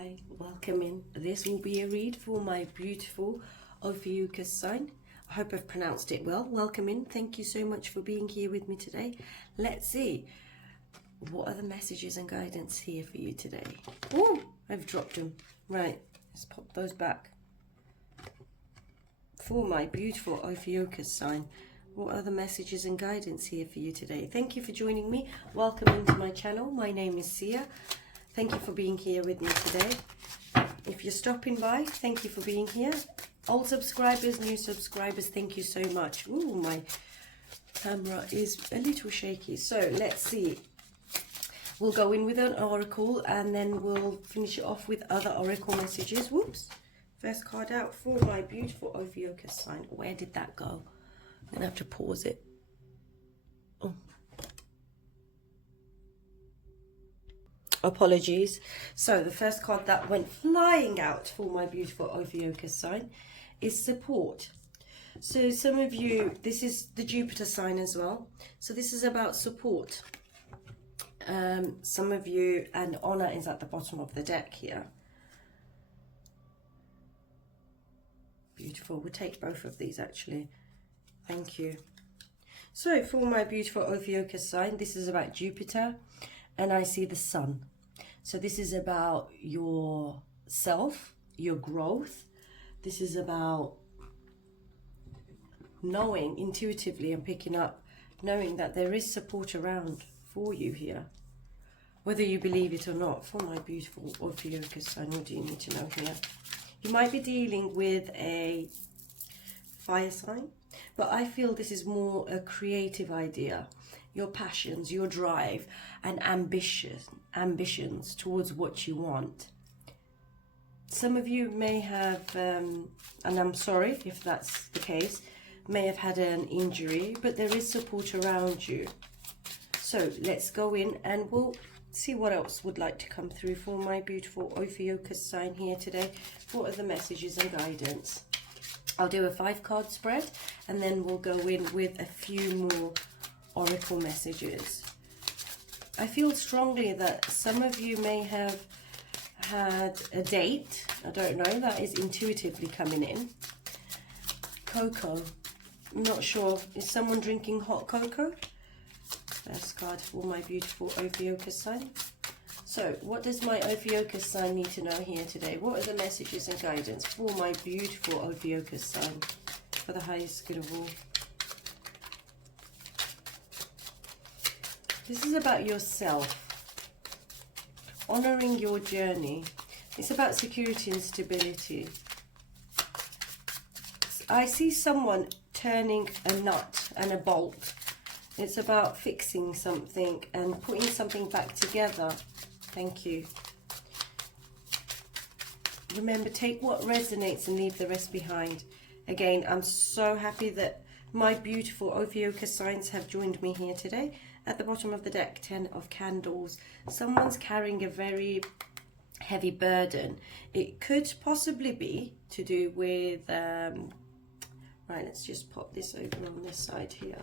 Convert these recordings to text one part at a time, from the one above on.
Hi, welcome in. This will be a read for my beautiful Ophiuchus sign. I hope I've pronounced it well. Welcome in. Thank you so much for being here with me today. Let's see. What are the messages and guidance here for you today? Oh, I've dropped them. Right, let's pop those back. For my beautiful Ophiuchus sign, what are the messages and guidance here for you today? Thank you for joining me. Welcome into my channel. My name is Sia. Thank you for being here with me today. If you're stopping by, thank you for being here. Old subscribers, new subscribers, thank you so much. Ooh, my camera is a little shaky. So let's see. We'll go in with an oracle and then we'll finish it off with other oracle messages. Whoops. First card out for my beautiful Ophiuchus sign. Where did that go? I'm going to have to pause it. Oh. Apologies. So the first card that went flying out for my beautiful Ophiuchus sign is support. So some of you, this is the Jupiter sign as well. So this is about support. Some of you, and honor is at the bottom of the deck here. Beautiful. We'll take both of these actually. Thank you. So for my beautiful Ophiuchus sign, this is about Jupiter. And I see the sun. So this is about your self, your growth. This is about knowing intuitively and picking up, knowing that there is support around for you here. Whether you believe it or not, for my beautiful Ophiuchus sign, what do you need to know here? You might be dealing with a fire sign, but I feel this is more a creative idea. Your passions, your drive and ambitions towards what you want. Some of you may have, and I'm sorry if that's the case, may have had an injury, but there is support around you. So let's go in and we'll see what else would like to come through for my beautiful Ophiuchus sign here today. What are the messages and guidance? I'll do a 5-card spread and then we'll go in with a few more oracle messages. I feel strongly that some of you may have had a date. I don't know, that is intuitively coming in. Cocoa. I'm not sure. Is someone drinking hot cocoa? First card for my beautiful Ophiuchus sign. So what does my Ophiuchus sign need to know here today? What are the messages and guidance for my beautiful Ophiuchus sign for the highest good of all? This is about yourself, honoring your journey. It's about security and stability. I see someone turning a nut and a bolt. It's about fixing something and putting something back together. Thank you. Remember, take what resonates and leave the rest behind. Again, I'm so happy that my beautiful Ophiuchus signs have joined me here today. At the bottom of the deck, 10 of candles. Someone's carrying a very heavy burden. It could possibly be to do with, right, let's just pop this over on this side here.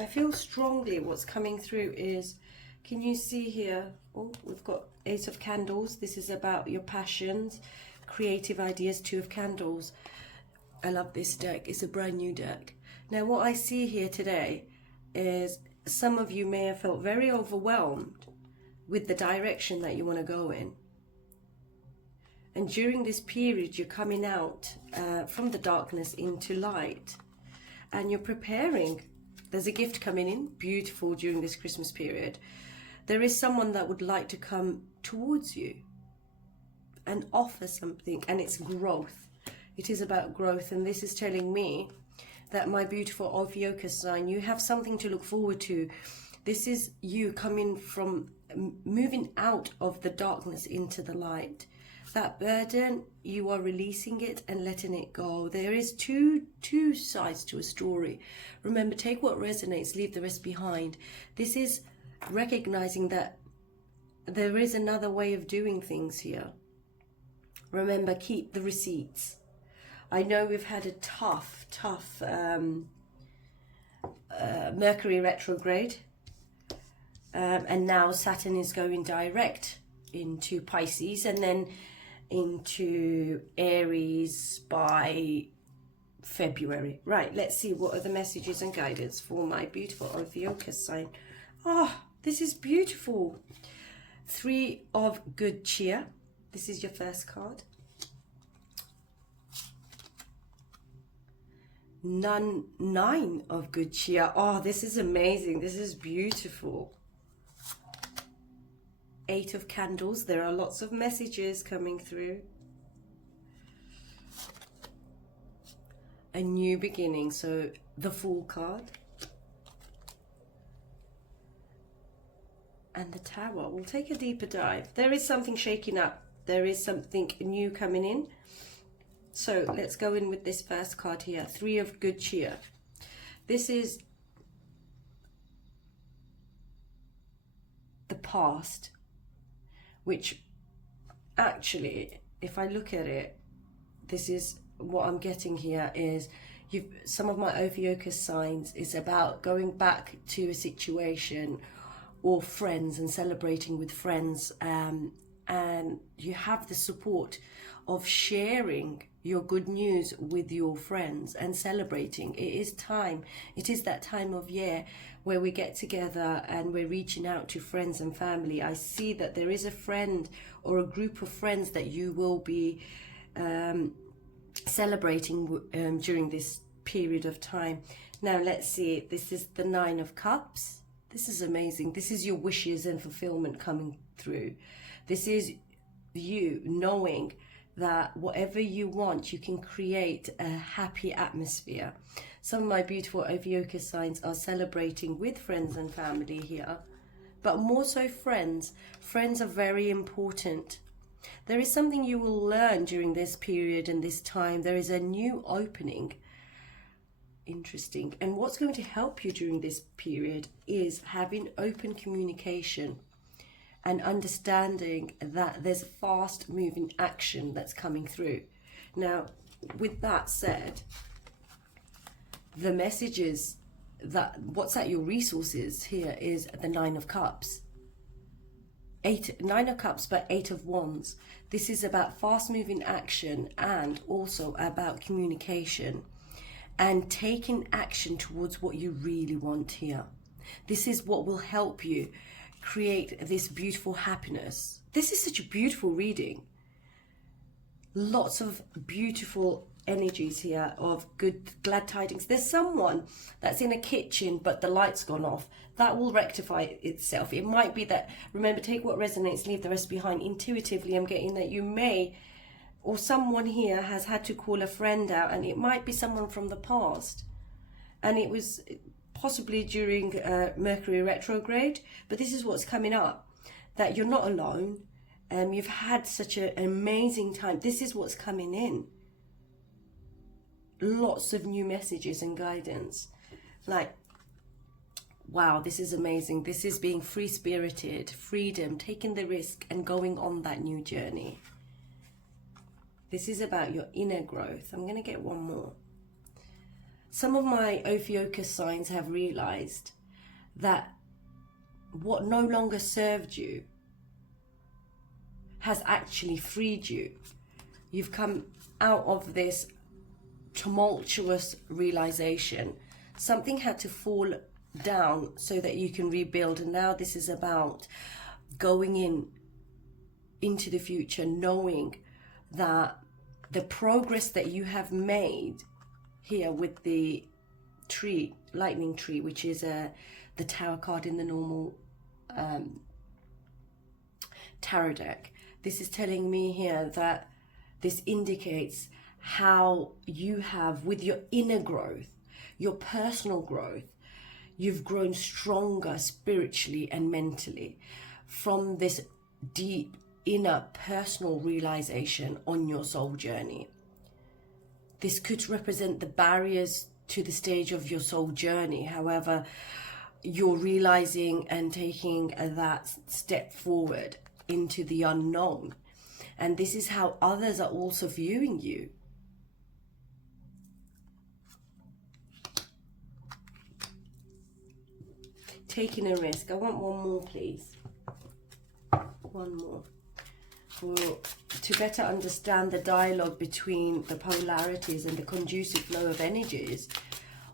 I feel strongly what's coming through is, can you see here? Oh, we've got Ace of Candles. This is about your passions, creative ideas, 2 of Candles. I love this deck. It's a brand new deck. Now, what I see here today is some of you may have felt very overwhelmed with the direction that you want to go in. And during this period, you're coming out from the darkness into light. And you're preparing. There's a gift coming in, beautiful, during this Christmas period. There is someone that would like to come towards you and offer something, and it's growth. It is about growth, and this is telling me that my beautiful Ophiuchus sign, you have something to look forward to. This is you coming from, moving out of the darkness into the light. That burden, you are releasing it and letting it go. There is two sides to a story. Remember, take what resonates, leave the rest behind. This is recognizing that there is another way of doing things here. Remember, keep the receipts. I know we've had a tough Mercury retrograde, and now Saturn is going direct into Pisces, and then into Aries by February. Right, let's see what are the messages and guidance for my beautiful Ophiuchus sign. Oh, this is beautiful. 3 of good cheer. This is your first card. 9 of good cheer. Oh, this is amazing. This is beautiful. 8 of candles. There are lots of messages coming through. A new beginning. So the Fool card. And the Tower. We'll take a deeper dive. There is something shaking up. There is something new coming in. So let's go in with this first card here. 3 of good cheer. This is the past, which actually, if I look at it, this is what I'm getting here is some of my Ophiuchus signs is about going back to a situation or friends and celebrating with friends, and you have the support of sharing your good news with your friends and celebrating. It is time. It is that time of year where we get together and we're reaching out to friends and family. I see that there is a friend or a group of friends that you will be celebrating during this period of time. Now let's see. This is the 9 of Cups. This is amazing. This is your wishes and fulfillment coming through. This is you knowing that whatever you want, you can create a happy atmosphere. Some of my beautiful Ophiuchus signs are celebrating with friends and family here, but more so friends. Friends are very important. There is something you will learn during this period and this time. There is a new opening. Interesting. And what's going to help you during this period is having open communication and understanding that there's fast moving action that's coming through. Now, with that said, the messages that what's at your resources here is the 9 of Cups. 9 of Cups, but 8 of Wands. This is about fast moving action and also about communication and taking action towards what you really want here. This is what will help you create this beautiful happiness. This is such a beautiful reading. Lots of beautiful energies here of good, glad tidings. There's someone that's in a kitchen but the light's gone off. That will rectify itself. It might be that, remember, take what resonates, leave the rest behind. Intuitively, I'm getting that you may, or someone here has had to call a friend out, and it might be someone from the past. And it was possibly during Mercury retrograde, but this is what's coming up, that you're not alone. You've had such an amazing time. This is what's coming in. Lots of new messages and guidance. Like, wow, this is amazing. This is being free-spirited, freedom, taking the risk and going on that new journey. This is about your inner growth. I'm going to get one more. Some of my Ophiuchus signs have realized that what no longer served you has actually freed you. You've come out of this tumultuous realization. Something had to fall down so that you can rebuild, and now this is about going into the future, knowing that the progress that you have made here with the tree, lightning tree, which is the Tower card in the normal tarot deck. This is telling me here that this indicates how you have, with your inner growth, your personal growth, you've grown stronger spiritually and mentally from this deep inner personal realization on your soul journey. This could represent the barriers to the stage of your soul journey. However, you're realizing and taking that step forward into the unknown. And this is how others are also viewing you. Taking a risk. I want one more, please. One more. to better understand the dialogue between the polarities and the conducive flow of energies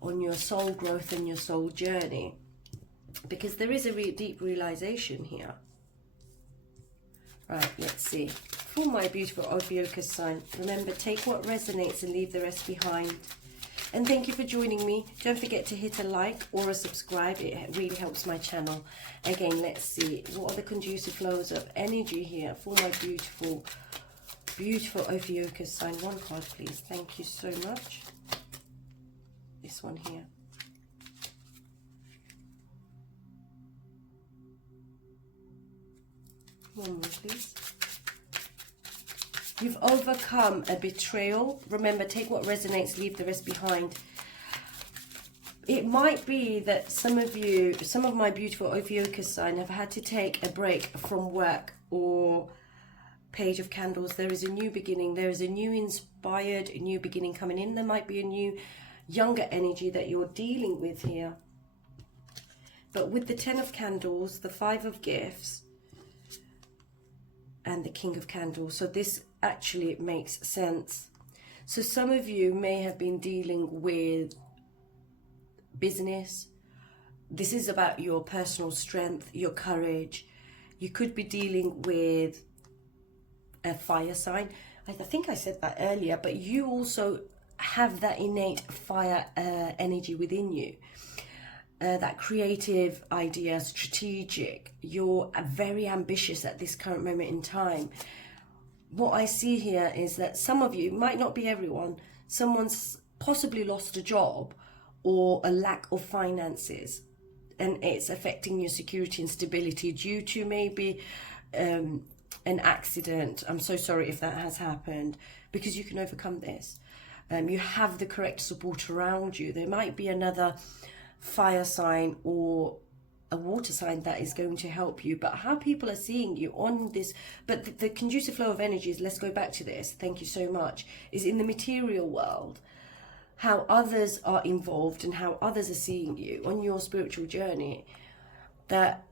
on your soul growth and your soul journey, because there is a deep realization here. Right, let's see. For my beautiful Ophiuchus sign, remember, take what resonates and leave the rest behind. And thank you for joining me. Don't forget to hit a like or a subscribe. It really helps my channel. Again, let's see. What are the conducive flows of energy here for my beautiful, beautiful Ophiuchus sign? One card, please. Thank you so much. This one here. One more, please. You've overcome a betrayal. Remember, take what resonates, leave the rest behind. It might be that some of you, some of my beautiful Ophiuchus sign, have had to take a break from work or Page of Candles. There is a new beginning. There is a new inspired new beginning coming in. There might be a new younger energy that you're dealing with here. But with the 10 of Candles, the 5 of Gifts, and the King of Candles, so this actually makes sense. So some of you may have been dealing with business. This is about your personal strength, your courage. You could be dealing with a fire sign. I think I said that earlier, but you also have that innate fire energy within you. That creative idea, strategic. You're very ambitious at this current moment in time. What I see here is that some of you, might not be everyone, someone's possibly lost a job or a lack of finances, and it's affecting your security and stability due to maybe an accident. I'm so sorry if that has happened, because you can overcome this. You have the correct support around you. There might be another fire sign or a water sign that is going to help you, but how people are seeing you on this, but the conducive flow of energies, let's go back to this, thank you so much, is in the material world, how others are involved and how others are seeing you on your spiritual journey, that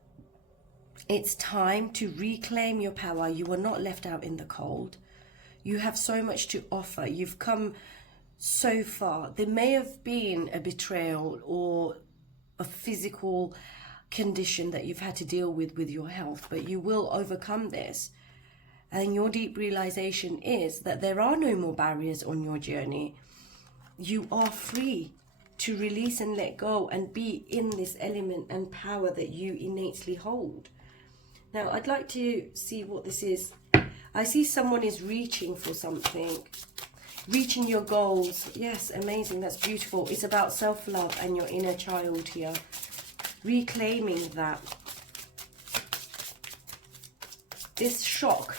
it's time to reclaim your power. You are not left out in the cold. You have so much to offer. You've come so far. There may have been a betrayal or a physical condition that you've had to deal with your health, but you will overcome this. And your deep realization is that there are no more barriers on your journey. You are free to release and let go and be in this element and power that you innately hold. Now, I'd like to see what this is. I see someone is reaching for something. Reaching your goals. Yes, amazing. That's beautiful. It's about self-love and your inner child here. Reclaiming that. This shock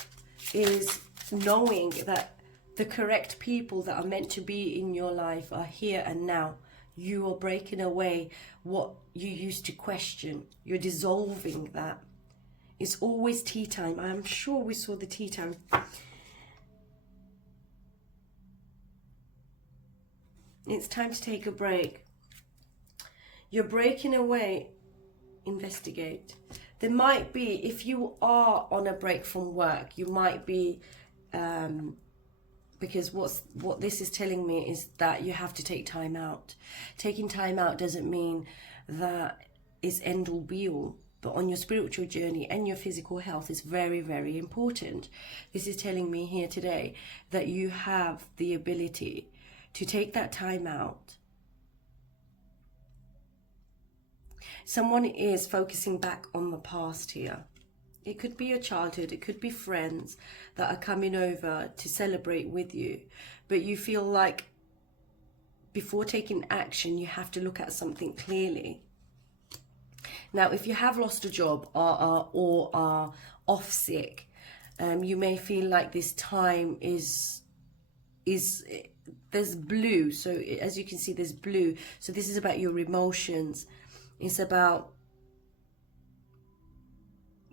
is knowing that the correct people that are meant to be in your life are here and now. You are breaking away what you used to question. You're dissolving that. It's always tea time. I'm sure we saw the tea time. It's time to take a break. You're breaking away. Investigate. There might be, if you are on a break from work, you might be, because what this is telling me is that you have to take time out. Taking time out doesn't mean that it's end all be all, but on your spiritual journey and your physical health is very, very important. This is telling me here today that you have the ability to take that time out. Someone is focusing back on the past here. It could be your childhood, it could be friends that are coming over to celebrate with you. But you feel like before taking action, you have to look at something clearly. Now, if you have lost a job or are off sick, you may feel like this time is there's blue. So as you can see, there's blue. So this is about your emotions. It's about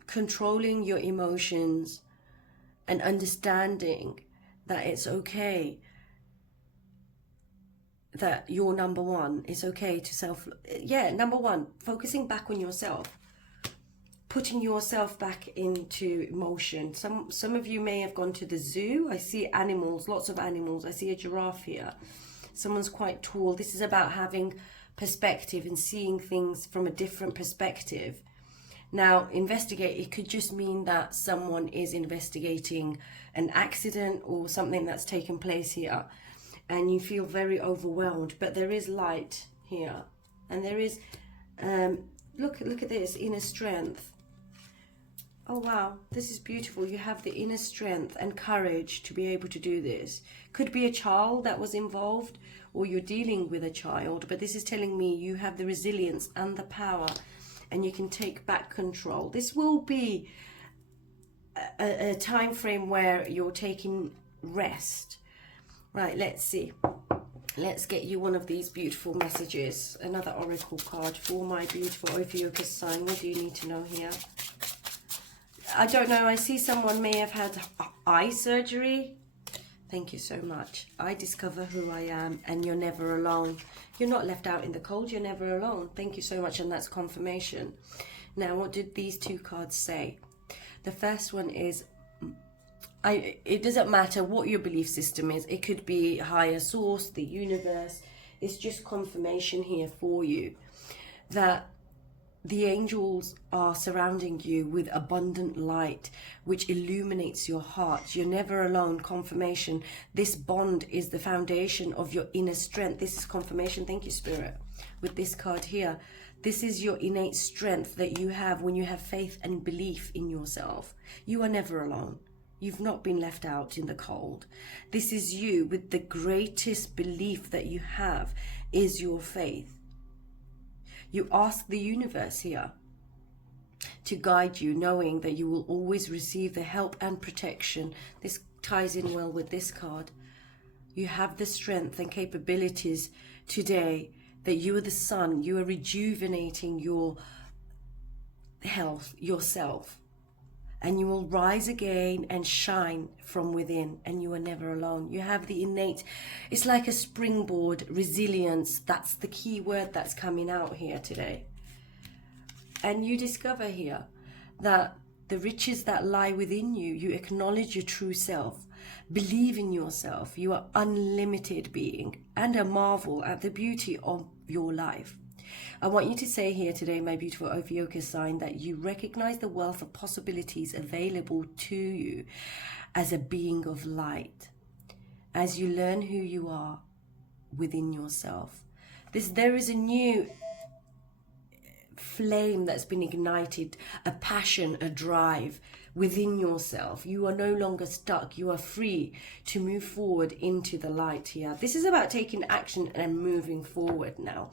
controlling your emotions and understanding that it's okay, that you're number one. It's okay to number one, focusing back on yourself. putting yourself back into motion. Some of you may have gone to the zoo. I see animals, lots of animals. I see a giraffe here. Someone's quite tall. This is about having perspective and seeing things from a different perspective. Now, investigate, it could just mean that someone is investigating an accident or something that's taken place here, and you feel very overwhelmed, but there is light here, and there is look at this inner strength. Oh wow, this is beautiful. You have the inner strength and courage to be able to do this. Could be a child that was involved, or you're dealing with a child, but this is telling me you have the resilience and the power, and you can take back control. This will be a time frame where you're taking rest. Right, let's see. Let's get you one of these beautiful messages. Another oracle card for my beautiful Ophiuchus sign. What do you need to know here? I don't know. I see someone may have had eye surgery. Thank you so much. I discover who I am, and you're never alone. You're not left out in the cold. You're never alone. Thank you so much, and that's confirmation. Now, what did these two cards say? The first one is, it doesn't matter what your belief system is. It could be higher source, the universe. It's just confirmation here for you that the angels are surrounding you with abundant light, which illuminates your heart. You're never alone. Confirmation. This bond is the foundation of your inner strength. This is confirmation. Thank you, Spirit. With this card here, this is your innate strength that you have when you have faith and belief in yourself. You are never alone. You've not been left out in the cold. This is you with the greatest belief that you have is your faith. You ask the universe here to guide you, knowing that you will always receive the help and protection. This ties in well with this card. You have the strength and capabilities today that you are the sun. You are rejuvenating your health, yourself. And you will rise again and shine from within, and you are never alone. You have the innate, it's like a springboard, resilience. That's the key word that's coming out here today. And you discover here that the riches that lie within you, you acknowledge your true self, believe in yourself. You are unlimited being and a marvel at the beauty of your life. I want you to say here today, my beautiful Ophiuchus sign, that you recognize the wealth of possibilities available to you as a being of light, as you learn who you are within yourself. There is a new flame that's been ignited, a passion, a drive within yourself. You are no longer stuck. You are free to move forward into the light here. This is about taking action and moving forward now.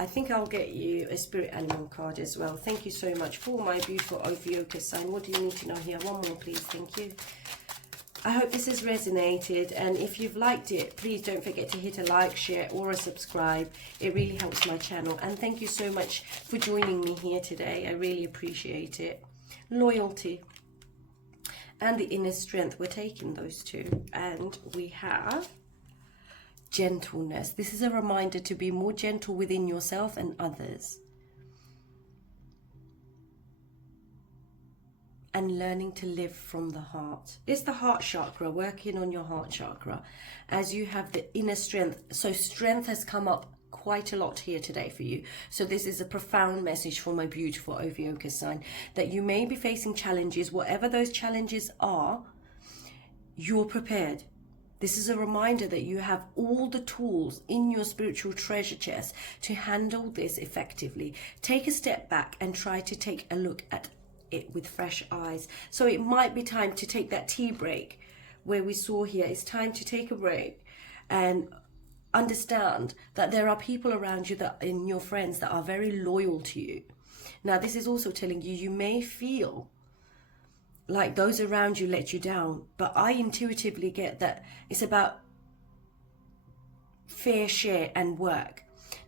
I think I'll get you a spirit animal card as well. Thank you so much for my beautiful Ophiuchus sign. What do you need to know here? One more, please. Thank you. I hope this has resonated, and if you've liked it, please don't forget to hit a like, share, or a subscribe. It really helps my channel. And thank you so much for joining me here today. I really appreciate it. Loyalty and the inner strength. We're taking those two. And we have gentleness. This is a reminder to be more gentle within yourself and others. And learning to live from the heart. It's the heart chakra, working on your heart chakra as you have the inner strength. So strength has come up quite a lot here today for you. So this is a profound message for my beautiful Ophiuchus sign, that you may be facing challenges. Whatever those challenges are, you're prepared. This is a reminder that you have all the tools in your spiritual treasure chest to handle this effectively. Take a step back and try to take a look at it with fresh eyes. So it might be time to take that tea break where we saw here. It's time to take a break and understand that there are people around you, that in your friends, that are very loyal to you. Now this is also telling you, you may feel like those around you let you down, but I intuitively get that it's about fair share and work.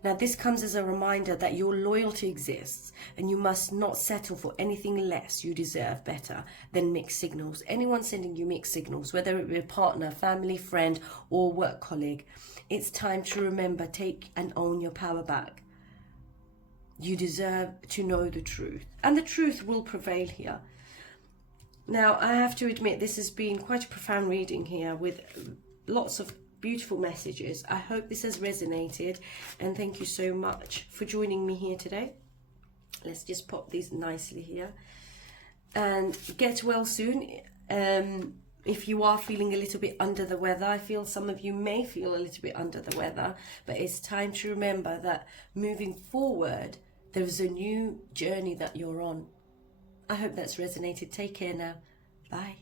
Now this comes as a reminder that your loyalty exists, and you must not settle for anything less. You deserve better than mixed signals. Anyone sending you mixed signals, whether it be a partner, family, friend, or work colleague, it's time to remember, take and own your power back. You deserve to know the truth, and the truth will prevail here. Now, I have to admit, this has been quite a profound reading here with lots of beautiful messages. I hope this has resonated, and thank you so much for joining me here today. Let's just pop these nicely here, and get well soon. If you are feeling a little bit under the weather, I feel some of you may feel a little bit under the weather, but it's time to remember that moving forward, there is a new journey that you're on. I hope that's resonated. Take care now. Bye.